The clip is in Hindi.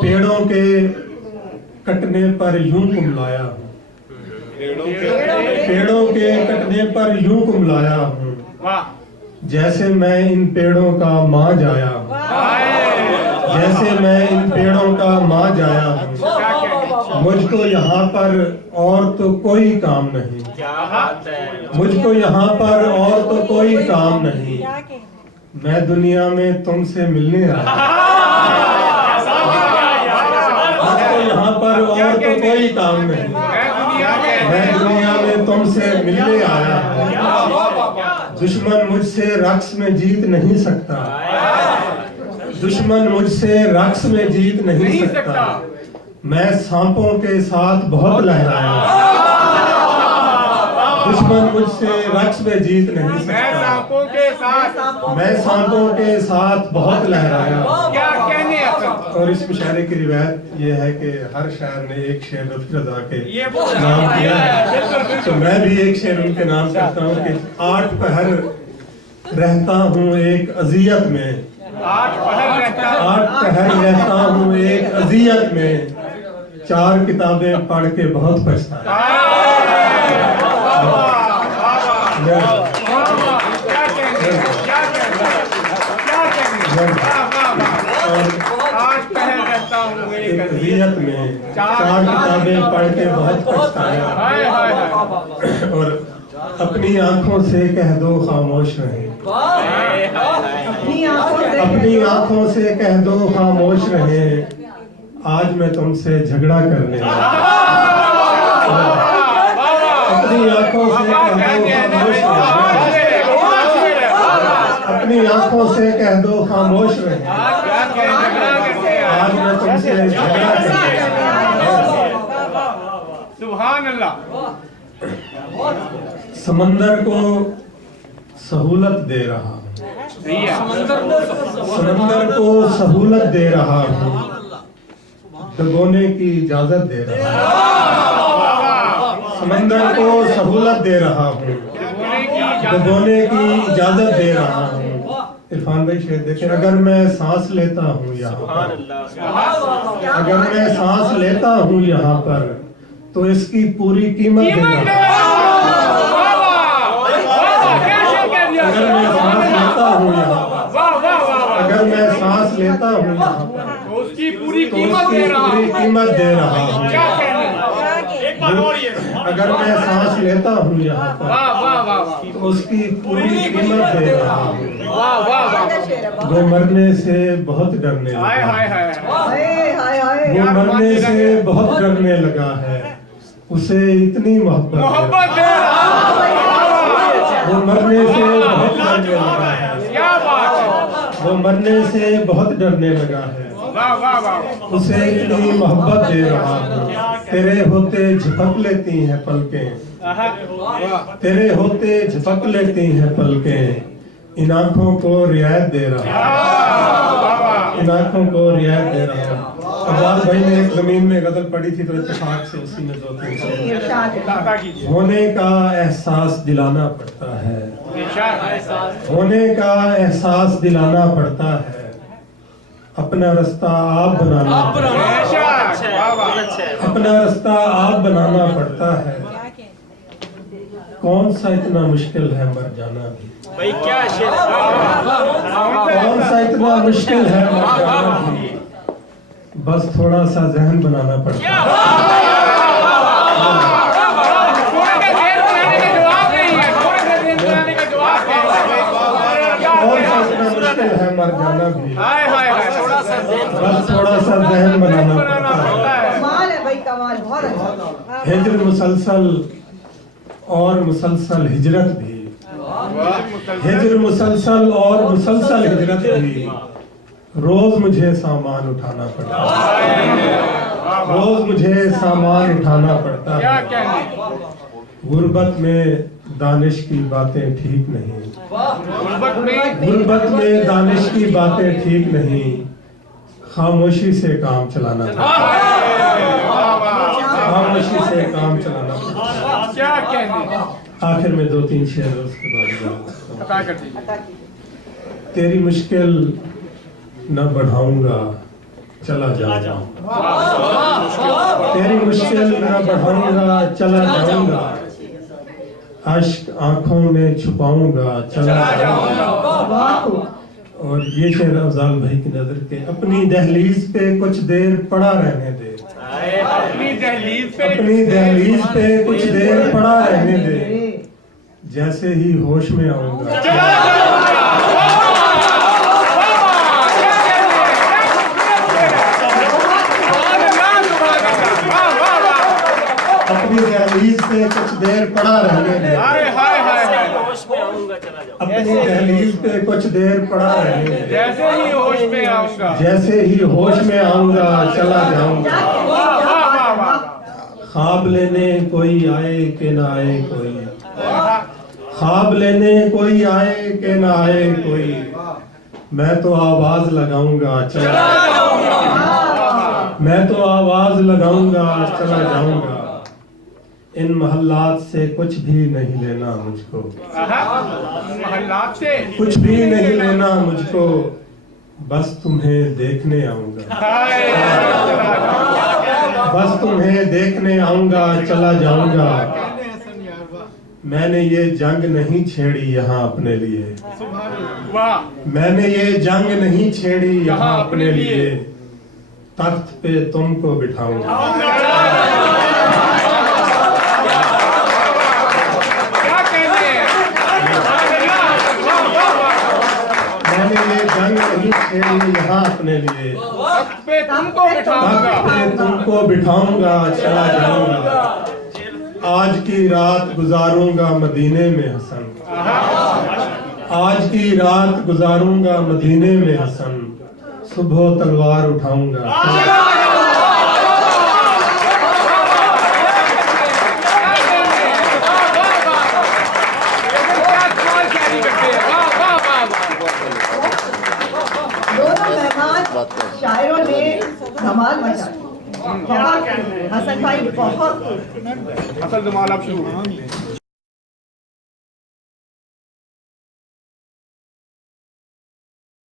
पेड़ों के कटने पर यूं कुमलाया हूँ, पेड़ों के कटने पर यूं कुमलाया हूँ, जैसे मैं इन पेड़ों का मांझ आया हूँ, जैसे मैं इन पेड़ों का मांझ आया हूँ। मुझको यहाँ पर और तो कोई काम नहीं, मुझको यहाँ पर और तो कोई काम नहीं, मैं दुनिया में तुमसे मिलने आया, मुझको यहाँ पर और तो कोई काम नहीं, मैं दुनिया में तुमसे मिलने आया हूँ। दुश्मन मुझसे रक्स में जीत नहीं सकता, दुश्मन मुझसे रक्स में जीत नहीं सकता, मैं सांपों के साथ बहुत लहराया, दुश्मन मुझसे रक्स में जीत नहीं सकता, मैं सांपों के साथ बहुत लहराया। और इस मुशायरे की रिवायत ये है कि हर शायर ने एक शेर रफ़ी के नाम किया है, तो मैं भी एक शेर उनके नाम करता हूँ कि 8 पहर रहता हूँ एक अजियत में, 8 पहर रहता हूँ एक अजियत में, 4 किताबें पढ़ के बहुत पछताया। में 4 किताबें पढ़ के बहुत पछताया। और अपनी आंखों से कह दो खामोश रहे, अपनी आंखों से कह दो खामोश रहे, आज मैं तुमसे झगड़ा करने लगा। अपनी आंखों से कह दो खामोश रहे, अपनी आंखों से कह दो खामोश रहे, आज मैं तुमसे झगड़ा करने लगा। सुभान अल्लाह। समंदर को सहूलत दे रहा हूँ, समंदर को सहूलत दे रहा हूँ, डुबोने की इजाजत दे रहा हूँ, समंदर को सहूलत दे रहा हूँ, डुबोने की इजाजत दे रहा हूँ। इरफान भाई शेर देखें, अगर मैं सांस लेता हूँ यहाँ पर, अगर मैं सांस लेता हूँ यहाँ पर, तो इसकी पूरी कीमत देना। अगर मैं सांस लेता हूँ यहाँ पर, अगर मैं सांस लेता हूँ यहाँ पर, तो उसकी पूरी तो उसकी पूरी कीमत दे रहा हूँ। अगर मैं सांस लेता हूँ यहाँ पर, तो उसकी पूरी कीमत दे रहा हूँ। वो मरने से बहुत डरने लगा, वो मरने से बहुत डरने लगा है, उसे इतनी मोहब्बत, वो मरने से बहुत डरने लगा है, वो मरने से बहुत डरने लगा है, उसे इतनी मोहब्बत दे रहा हूँ। तेरे होते झपक लेती हैं पलकें, तेरे होते झपक लेती हैं पलकें, इन आँखों को रियायत दे रहा हूँ, इन आँखों को रियायत दे रहा हूँ। अब्बास भाई ने एक ज़मीन में गज़ल पढ़ी थी, तो इत्तेफाक से उसी में 2-3 होने का एहसास दिलाना पड़ता है, होने का एहसास दिलाना पड़ता है, अपना रास्ता आप बनाना, अपना रास्ता आप बनाना पड़ता है, कौन सा इतना मुश्किल है मर जाना भी, भाई क्या शेर, कौन सा इतना मुश्किल है मर जाना भी, बस थोड़ा सा जहन बनाना पड़ता है। कौन सा इतना मुश्किल है मर जाना भी, बस थोड़ा सा जहन बनाना पड़ता है। हिजर मुसलसल और मुसलसल हिजरत भी, हिजर मुसलसल और मुसलसल हिजरत भी, रोज मुझे सामान उठाना पड़ता है, रोज मुझे सामान उठाना पड़ता है। गुर्बत में दानिश की बातें ठीक नहीं, गुर्बत में दानिश की बातें ठीक नहीं, खामोशी से काम चलाना पड़ता है, खामोशी से काम चलाना पड़ता है। आखिर में 2-3 शेर उसके बाद, तेरी मुश्किल न बढ़ाऊंगा, चला जाऊंगा। तेरी मुश्किल मैं बढ़ाऊंगा, चला जाऊंगा। अश्क आंखों में छुपाऊंगा, चला जाऊंगा। और ये शेर अफजाल भाई की नजर के, अपनी दहलीज पे कुछ देर पड़ा रहने दे, अपनी दहलीज पे कुछ देर पड़ा रहने दे, जैसे ही होश में आऊंगा। अपनी दहलीज पे कुछ देर पड़ा रहने दे, अपनी दहलीज पे कुछ देर पड़ा रहने दे, जैसे ही होश में आऊंगा, जैसे ही होश में आऊंगा, चला जाऊंगा। ख्वाब लेने कोई आए कि ना आए कोई, ख्वाब लेने कोई आए कि ना आए कोई, मैं तो आवाज लगाऊंगा, चला जाऊंगा। मैं तो आवाज लगाऊंगा, चला जाऊंगा। इन मोहल्लात से कुछ भी नहीं लेना मुझको, मोहल्लात से कुछ भी नहीं लेना मुझको, बस तुम्हें देखने आऊंगा, बस तुम्हें देखने आऊंगा, चला जाऊंगा। मैंने ये जंग नहीं छेड़ी यहाँ अपने लिए, वाह, मैंने ये जंग नहीं छेड़ी यहाँ अपने लिए, तख्त पे तुमको बिठाऊंगा। क्या कहते हैं? मैंने ये जंग नहीं छेड़ी यहाँ अपने लिए, तख्त पे तुमको बिठाऊंगा, तख्त पे तुमको बिठाऊंगा, चला जाऊंगा। आज की रात गुजारूंगा मदीने में हसन, आज की रात गुजारूंगा मदीने में हसन, सुबह तलवार उठाऊंगा। दोनों मेहमान शायरों ने धमाल मचा। हसन भाई बहुत असल जमाल अब शुरू